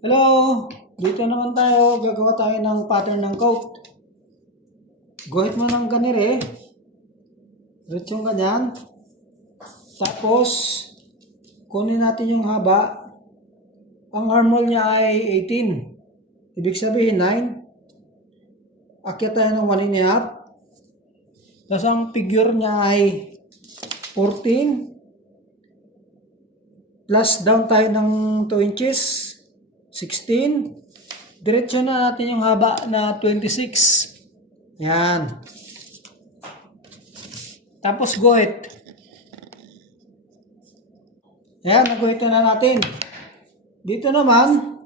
Hello! Dito naman tayo, gagawa tayo ng pattern ng coat. Guhit mo ng ganire. Diretsong ganyan. Tapos, kunin natin yung haba. Ang armhole niya ay 18. Ibig sabihin 9. Akyat tayo ng 1.5. Tapos ang figure niya ay 14. Plus down tayo ng 2 inches. 16. Diretso na natin yung haba na 26. Yan. Tapos guhit. Yan, naguhit na natin. Dito naman,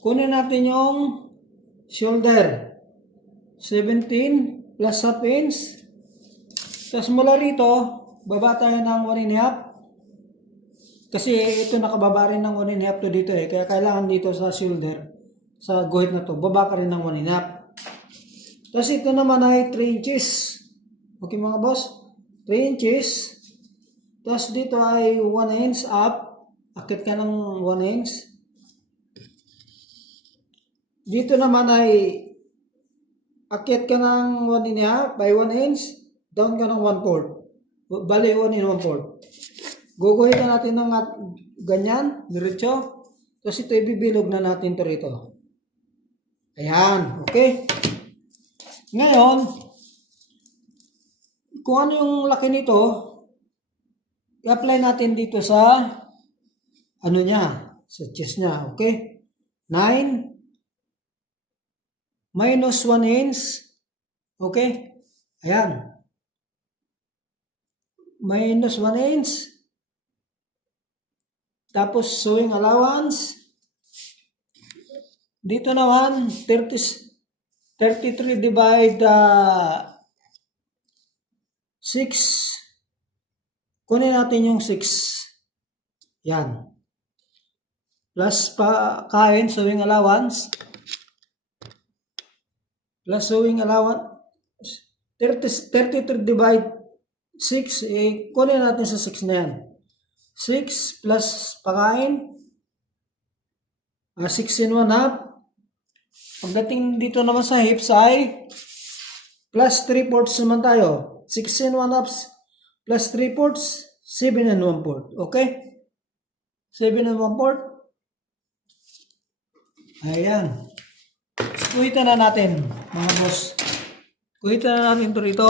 kunin natin yung shoulder. 17 plus half inch. Tapos mula rito, baba tayo ng 1.5. Kasi ito nakababa rin ng 1.5 to dito eh. Kaya kailangan dito sa shoulder, sa guhit na to, baba ka rin ng 1.5. Tapos ito naman ay 3 inches. Okay mga boss? 3 inches. Tapos dito ay 1 inch up. Akit ka ng 1 inch. Dito naman ay akit ka ng 1.5 by 1 inch. Down ka ng 1/4. Bali 1 in 1/4. Guguhitan natin ng ganyan, diretso. Tapos ito ibibilog na natin ito rito. Ayan, okay. Ngayon, kung ano yung laki nito, i-apply natin dito sa ano niya, sa chest niya, okay? 9 minus 1 inch, okay? Ayan. Minus 1 inch. Tapos sewing allowance. Dito naman 33 divide 6. Kunin natin yung 6. Yan. Plus kain sewing allowance. Plus sewing allowance 33 divide 6. Kunin natin sa 6 na yan. 6 plus pakain. 6 and 1/2. Pagdating dito naman sa hips ay plus 3/4 naman tayo. 6 and 1/2 plus 3/4, 7 and 1/4. Okay? 7 and 1/4. Ayan. Kuhitan na natin, mga boss. Kuhitan na natin ito rito.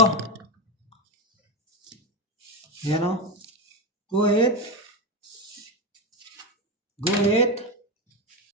Ayan o. Guhit. Guhit.